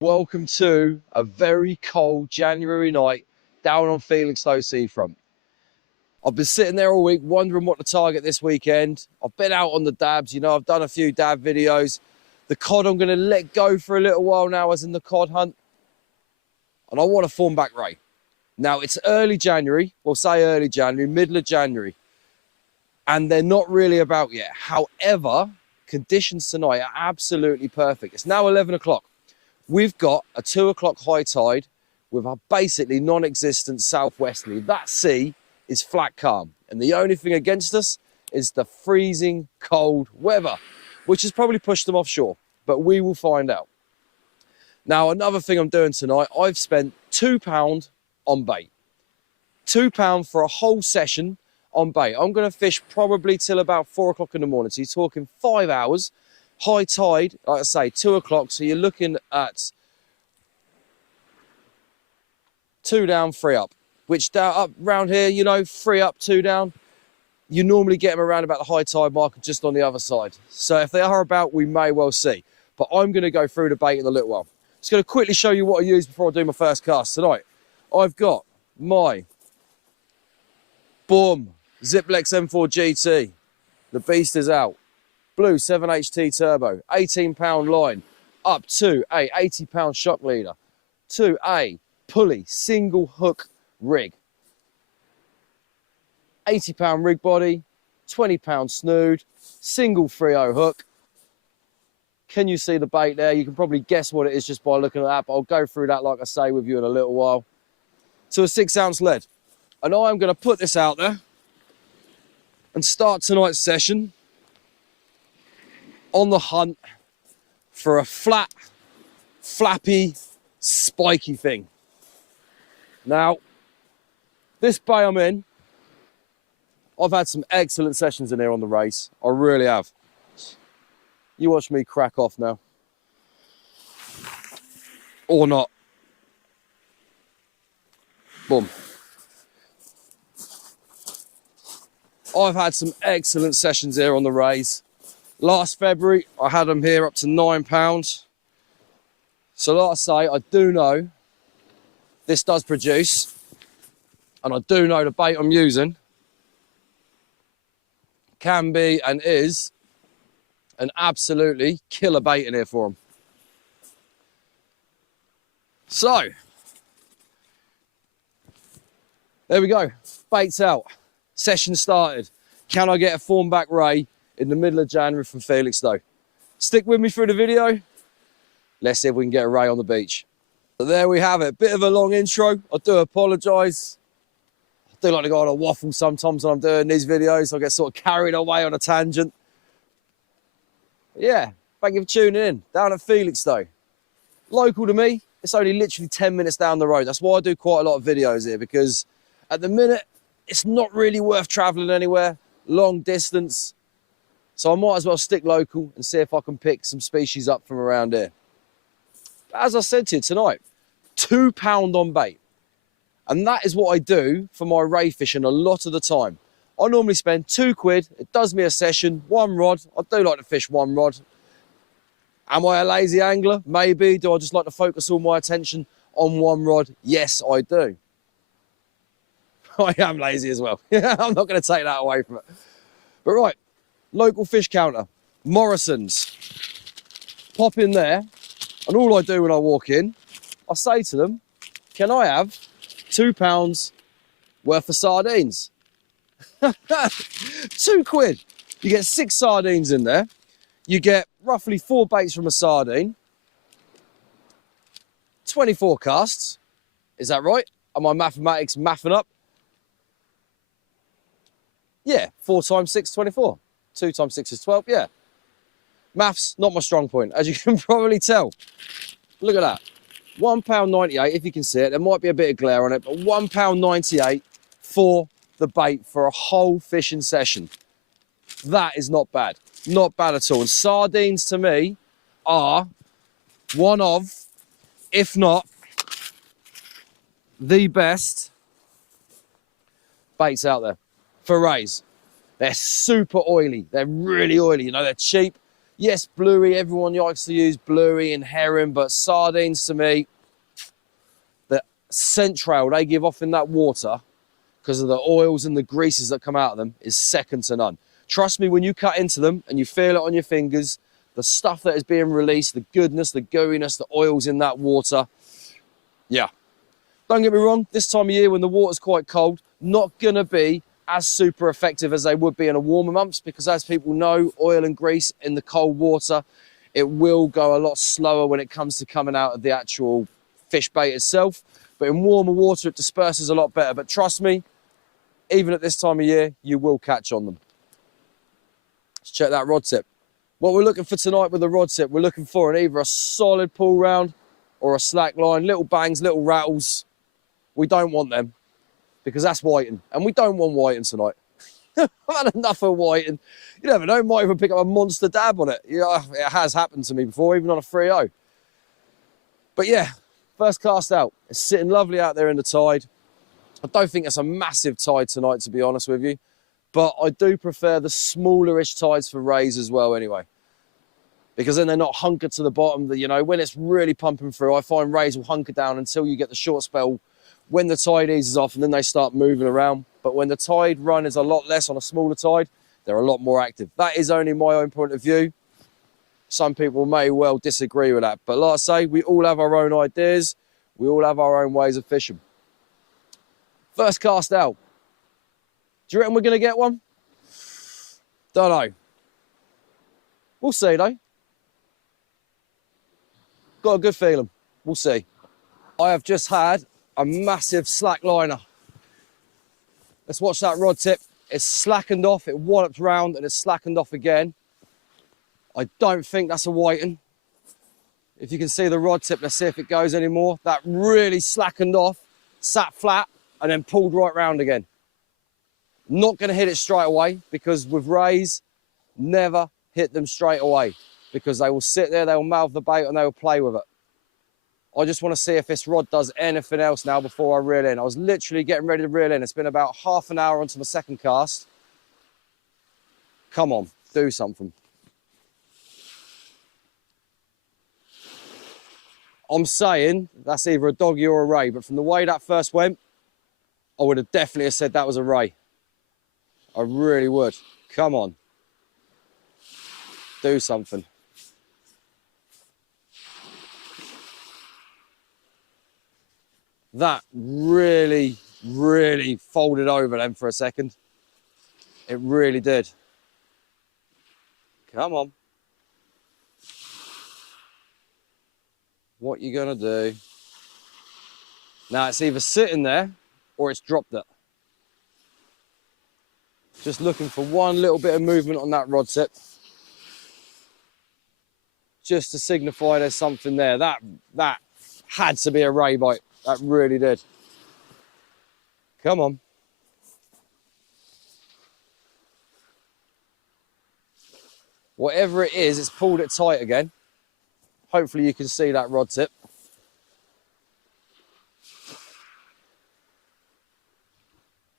Welcome to a very cold January night down on Felixstowe seafront. I've been sitting there all week wondering what to target this weekend. I've been out on the dabs, you know, I've done a few dab videos. The cod I'm going to let go for a little while now as in the cod hunt. And I want a Thornback ray. Now it's early January, we'll say early January, middle of January. And they're not really about yet. However, conditions tonight are absolutely perfect. It's now 11 o'clock. We've got a 2 o'clock high tide with a basically non-existent southwesterly. That sea is flat calm. And the only thing against us is the freezing cold weather, which has probably pushed them offshore, but we will find out. Now, another thing I'm doing tonight, I've spent £2 on bait. £2 for a whole session on bait. I'm going to fish probably till about 4 o'clock in the morning. So you're talking 5 hours. High tide, like I say, 2 o'clock. So you're looking at 2 down, 3 up. Which down, up round here, you know, 3 up, 2 down. You normally get them around about the high tide marker just on the other side. So if they are about, we may well see. But I'm going to go through the bait in a little while. Just going to quickly show you what I use before I do my first cast tonight. I've got my boom Ziplex M4 GT. The beast is out. Blue 7HT turbo, 18-pound line, up to a 80-pound shock leader, to a pulley single hook rig. 80-pound rig body, 20-pound snood, single 3/0 hook. Can you see the bait there? You can probably guess what it is just by looking at that, but I'll go through that, like I say, with you in a little while. To a 6-ounce lead. And I'm going to put this out there and start tonight's session on the hunt for a flat, flappy, spiky thing. Now, this bay I'm in, I've had some excellent sessions in here on the race. I really have. You watch me crack off now. Or not. Boom. I've had some excellent sessions here on the race. Last February, I had them here up to £9. So like I say, I do know this does produce, and I do know the bait I'm using can be and is an absolutely killer bait in here for them. So, there we go, bait's out, session started. Can I get a Thornback ray in the middle of January from Felixstowe? Stick with me through the video. Let's see if we can get a ray on the beach. So there we have it. Bit of a long intro. I do apologise. I do like to go on a waffle sometimes when I'm doing these videos. I get sort of carried away on a tangent. But yeah, thank you for tuning in. Down at Felixstowe. Local to me. It's only literally 10 minutes down the road. That's why I do quite a lot of videos here, because at the minute, it's not really worth travelling anywhere. Long distance. So I might as well stick local and see if I can pick some species up from around here. But as I said to you tonight, £2 on bait. And that is what I do for my ray fishing a lot of the time. I normally spend £2. It does me a session, 1 rod. I do like to fish 1 rod. Am I a lazy angler? Maybe. Do I just like to focus all my attention on 1 rod? Yes, I do. I am lazy as well. I'm not going to take that away from it. But right. Local fish counter, Morrison's. Pop in there, and all I do when I walk in, I say to them, can I have £2 worth of sardines? £2. You get 6 sardines in there. You get roughly 4 baits from a sardine. 24 casts. Is that right? Are my mathematics mathing up? Yeah, 4 times 6, 24. 2 times 6 is 12, yeah. Maths, not my strong point, as you can probably tell. Look at that. £1.98, if you can see it. There might be a bit of glare on it, but £1.98 for the bait for a whole fishing session. That is not bad. Not bad at all. And sardines, to me, are one of, if not the best baits out there for rays. They're super oily. They're really oily. You know, they're cheap. Yes, bluey, everyone likes to use bluey and herring, but sardines to me, the scent trail they give off in that water, because of the oils and the greases that come out of them, is second to none. Trust me, when you cut into them and you feel it on your fingers, the stuff that is being released, the goodness, the gooiness, the oils in that water, yeah. Don't get me wrong, this time of year when the water's quite cold, not gonna be as super effective as they would be in a warmer months, because as people know, oil and grease in the cold water, it will go a lot slower when it comes to coming out of the actual fish bait itself. But in warmer water, it disperses a lot better. But trust me, even at this time of year, you will catch on them. Let's check that rod tip. What we're looking for tonight with the rod tip, we're looking for either a solid pull round or a slack line, little bangs, little rattles. We don't want them, because that's whiting, and we don't want whiting tonight. I've had enough of whiting. You never know, might even pick up a monster dab on it. Yeah, it has happened to me before, even on a 3.0. But yeah, first cast out. It's sitting lovely out there in the tide. I don't think it's a massive tide tonight, to be honest with you, but I do prefer the smallerish tides for rays as well anyway, because then they're not hunkered to the bottom. You know, when it's really pumping through, I find rays will hunker down until you get the short spell when the tide eases off, and then they start moving around. But when the tide run is a lot less on a smaller tide, they're a lot more active. That is only my own point of view. Some people may well disagree with that. But like I say, we all have our own ideas. We all have our own ways of fishing. First cast out. Do you reckon we're going to get one? Don't know. We'll see, though. Got a good feeling. We'll see. I have just had a massive slack liner. Let's watch that rod tip. It's slackened off, it walloped round, and it's slackened off again. I don't think that's a whiting. If you can see the rod tip, let's see if it goes anymore. That really slackened off, sat flat, and then pulled right round again. Not gonna hit it straight away, because with rays, never hit them straight away, because they will sit there, they'll mouth the bait, and they will play with it. I just want to see if this rod does anything else now before I reel in. I was literally getting ready to reel in. It's been about half an hour onto my second cast. Come on, do something. I'm saying that's either a doggy or a ray, but from the way that first went, I would have definitely said that was a ray. I really would. Come on. Do something. That really, really folded over then for a second. It really did. Come on. What you gonna do? Now it's either sitting there or it's dropped it. Just looking for one little bit of movement on that rod tip, just to signify there's something there. That had to be a ray bite. That really did. Come on. Whatever it is, it's pulled it tight again. Hopefully you can see that rod tip.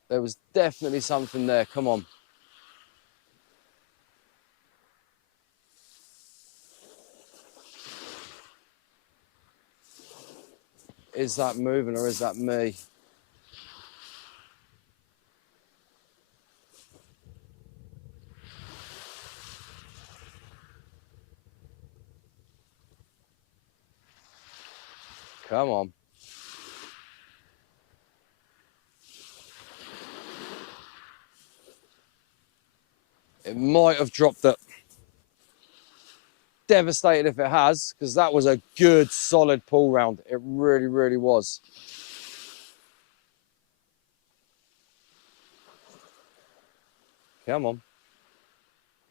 There was definitely something there. Come on. Is that moving or is that me? Come on. It might have dropped it. Devastated if it has, because that was a good solid pull round. It really, really was. Come on.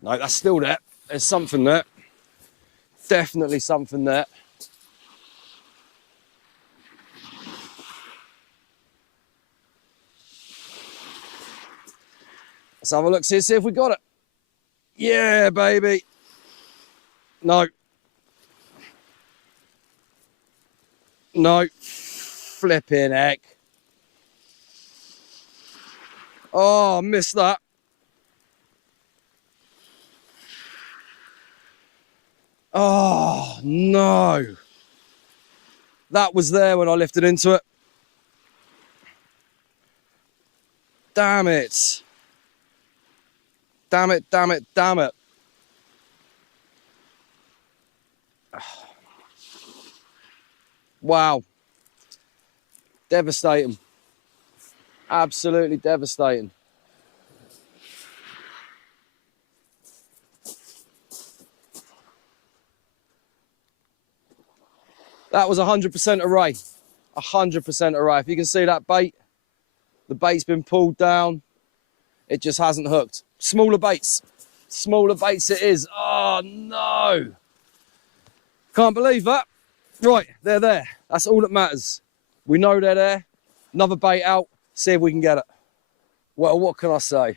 No, that's still there. There's something there. Definitely something there. Let's have a look, see if we got it. Yeah, baby. No. No. Flipping heck. Oh, missed that. That was there when I lifted into it. Damn it. Damn it, damn it, damn it. Wow. Devastating. Absolutely devastating. That was 100% array. 100% array. If you can see that bait, the bait's been pulled down. It just hasn't hooked. Smaller baits. Smaller baits it is. Oh, no. Can't believe that. Right, they're there. That's all that matters. We know they're there. Another bait out. See if we can get it. Well, what can I say?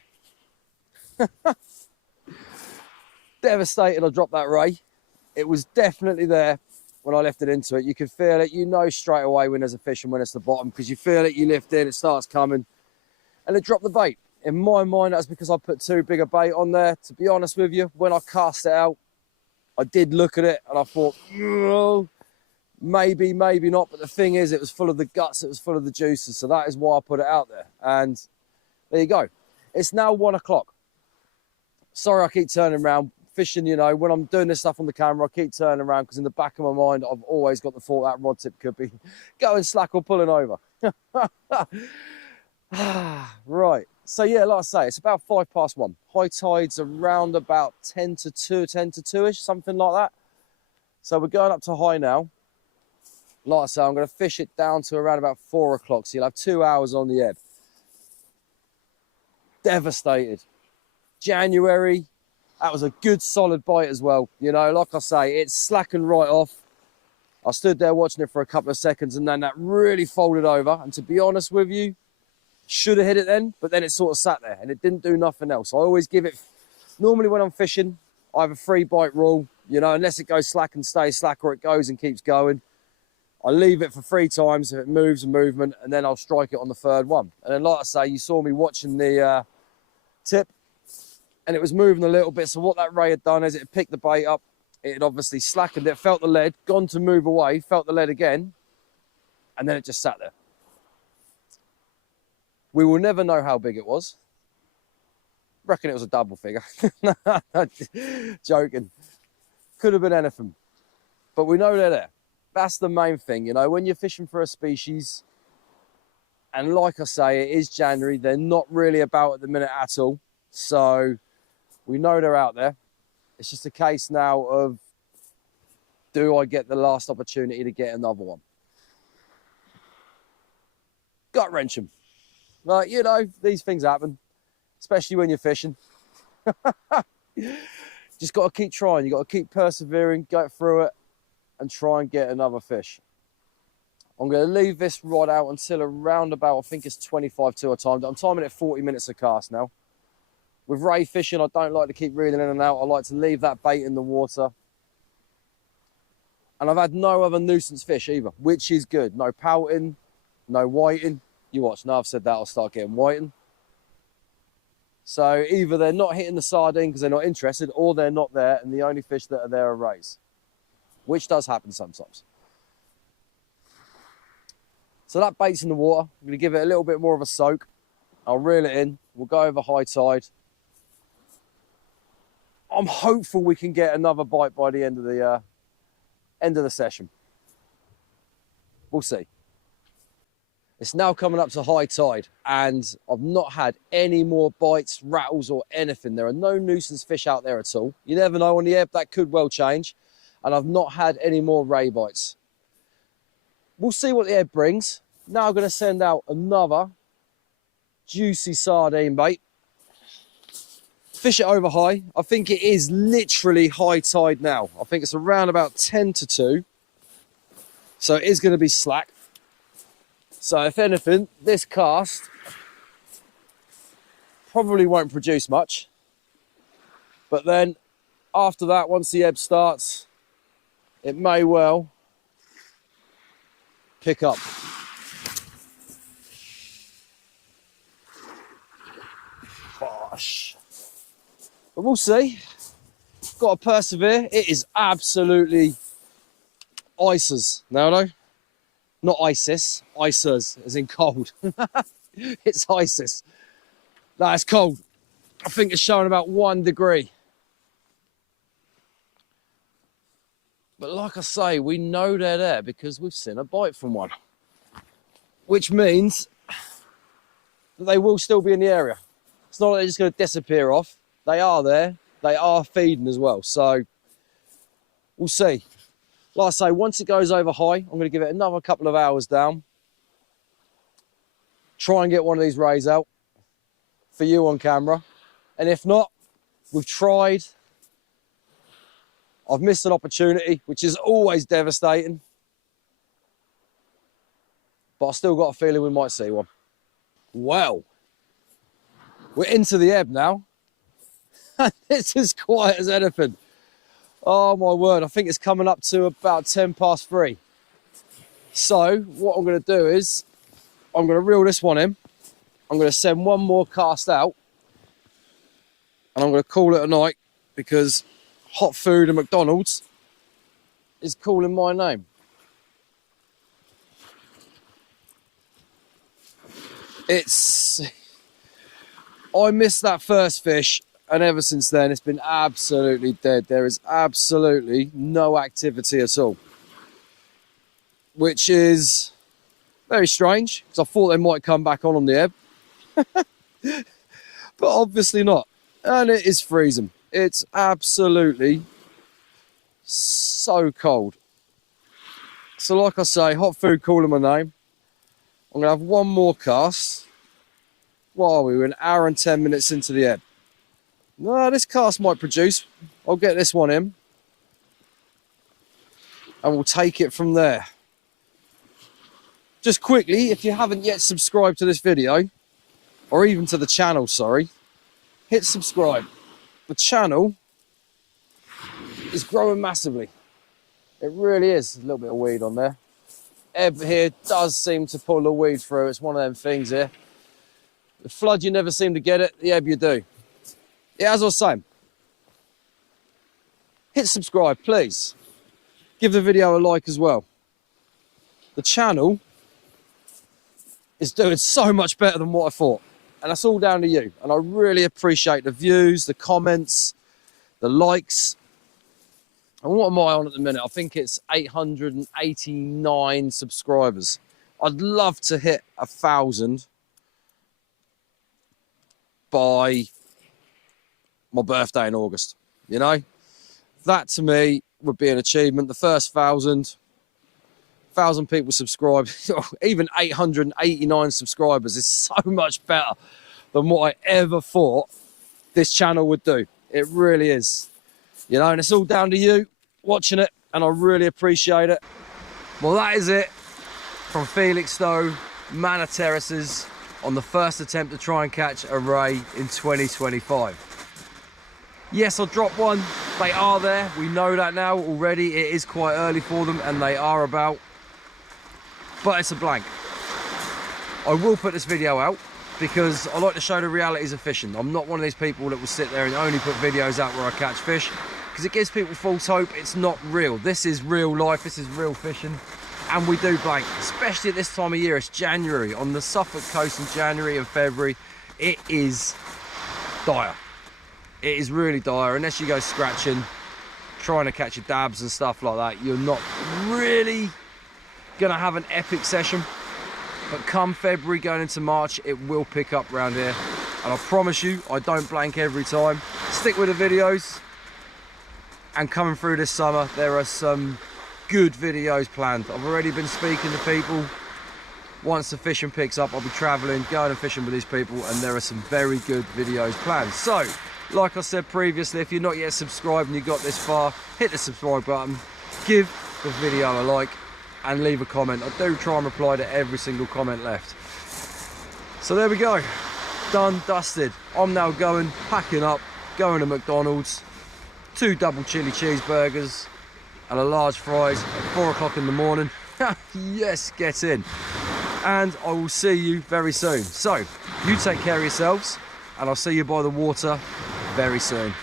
Devastated I dropped that ray. It was definitely there when I lifted into it. You can feel it. You know straight away when there's a fish and when it's the bottom, because you feel it, you lift in, it starts coming, and it dropped the bait. In my mind, that's because I put too big a bait on there. To be honest with you, when I cast it out, I did look at it and I thought, oh, maybe, maybe not. But the thing is, it was full of the guts, it was full of the juices. So that is why I put it out there. And there you go. It's now 1 o'clock. Sorry, I keep turning around. Fishing, you know, when I'm doing this stuff on the camera, I keep turning around because in the back of my mind, I've always got the thought that rod tip could be going slack or pulling over. Right. So yeah, like I say, it's about 1:05. High tide's around about 10 to 2-ish, something like that. So we're going up to high now. Like I say, I'm going to fish it down to around about 4 o'clock. So you'll have 2 hours on the ebb. Devastated. January. That was a good solid bite as well. You know, like I say, it's slackened right off. I stood there watching it for a couple of seconds and then that really folded over. And to be honest with you, should have hit it then, but then it sort of sat there and it didn't do nothing else. I always give it, normally when I'm fishing, I have a 3 bite rule, you know, unless it goes slack and stays slack or it goes and keeps going. I leave it for 3 times. If it moves a movement, and then I'll strike it on the 3rd one. And then like I say, you saw me watching the tip, and it was moving a little bit. So what that ray had done is it picked the bait up. It had obviously slackened it, felt the lead, gone to move away, felt the lead again, and then it just sat there. We will never know how big it was. Reckon it was a double figure. Joking. Could have been anything. But we know they're there. That's the main thing, you know, when you're fishing for a species, and like I say, it is January, they're not really about at the minute at all. So we know they're out there. It's just a case now of, do I get the last opportunity to get another one? Gut wrench them. Like, you know, these things happen, especially when you're fishing. Just got to keep trying. You got to keep persevering, go through it, and try and get another fish. I'm going to leave this rod out until around about, I think it's 25 to a time. I'm timing it 40 minutes a cast now. With ray fishing, I don't like to keep reeling in and out. I like to leave that bait in the water. And I've had no other nuisance fish either, which is good. No pouting, no whiting. You watch, now I've said that, I'll start getting whiting. So either they're not hitting the sardine because they're not interested, or they're not there, and the only fish that are there are rays, which does happen sometimes. So that bait's in the water. I'm going to give it a little bit more of a soak. I'll reel it in. We'll go over high tide. I'm hopeful we can get another bite by the end of the session. We'll see. It's now coming up to high tide, and I've not had any more bites, rattles, or anything. There are no nuisance fish out there at all. You never know on the ebb, that could well change. And I've not had any more ray bites. We'll see what the ebb brings. Now I'm going to send out another juicy sardine bait. Fish it over high. I think it is literally high tide now. I think it's around about 10 to 2. So it is going to be slack. So if anything, this cast probably won't produce much. But then after that, once the ebb starts, it may well pick up. Gosh. But we'll see. Got to persevere. It is absolutely ices now, though. Not ISIS, ISIS, as in cold. It's ISIS. No, it's cold. I think it's showing about 1 degree. But like I say, we know they're there because we've seen a bite from one. Which means that they will still be in the area. It's not like they're just going to disappear off. They are there. They are feeding as well. So we'll see. Like I say, once it goes over high, I'm going to give it another couple of hours down. Try and get one of these rays out for you on camera. And if not, we've tried. I've missed an opportunity, which is always devastating. But I still got a feeling we might see one. Well, we're into the ebb now. It's as quiet as anything. Oh my word, I think it's coming up to about 3:10. So what I'm going to do is I'm going to reel this one in. I'm going to send one more cast out. And I'm going to call it a night because hot food and McDonald's is calling my name. I missed that first fish, and ever since then it's been absolutely dead. There is absolutely no activity at all, which is very strange because I thought they might come back on the ebb, but obviously not. And it is freezing. It's absolutely so cold. So like I say, hot food calling my name. I'm going to have one more cast. What are we? We're an hour and 10 minutes into the ebb. No, this cast might produce. I'll get this one in. And we'll take it from there. Just quickly, if you haven't yet subscribed to this video, or even to the channel, sorry, hit subscribe. The channel is growing massively. It really is. A little bit of weed on there. Ebb here does seem to pull the weed through. It's one of them things here. The flood, you never seem to get it. The ebb, you do. Yeah, as I was saying, hit subscribe, please. Give the video a like as well. The channel is doing so much better than what I thought. And that's all down to you. And I really appreciate the views, the comments, the likes. And what am I on at the minute? I think it's 889 subscribers. I'd love to hit 1,000 by my birthday in August. You know, that to me would be an achievement. The first 1,000 people subscribe, even 889 subscribers is so much better than what I ever thought this channel would do. It really is. You know, and it's all down to you watching it, and I really appreciate it. Well, that is it from Felixstowe Manor Terraces on the first attempt to try and catch a ray in 2025. Yes, I dropped one. They are there. We know that now already. It is quite early for them, and they are about. But it's a blank. I will put this video out because I like to show the realities of fishing. I'm not one of these people that will sit there and only put videos out where I catch fish, because it gives people false hope. It's not real. This is real life. This is real fishing. And we do blank, especially at this time of year. It's January. On the Suffolk coast in January and February, it is dire. It is really dire. Unless you go scratching, trying to catch your dabs and stuff like that, you're not really gonna have an epic session. But come February going into March, it will pick up around here, and I promise you I don't blank every time. Stick with the videos, and coming through this summer there are some good videos planned. I've already been speaking to people. Once the fishing picks up, I'll be traveling, going and fishing with these people, and there are some very good videos planned. So like I said previously, if you're not yet subscribed and you got this far, hit the subscribe button, give the video a like, and leave a comment. I do try and reply to every single comment left. So there we go, done, dusted. I'm now going, packing up, going to McDonald's, 2 double chili cheeseburgers and a large fries at 4 o'clock in the morning. Yes, get in. And I will see you very soon. So you take care of yourselves, and I'll see you by the water very soon.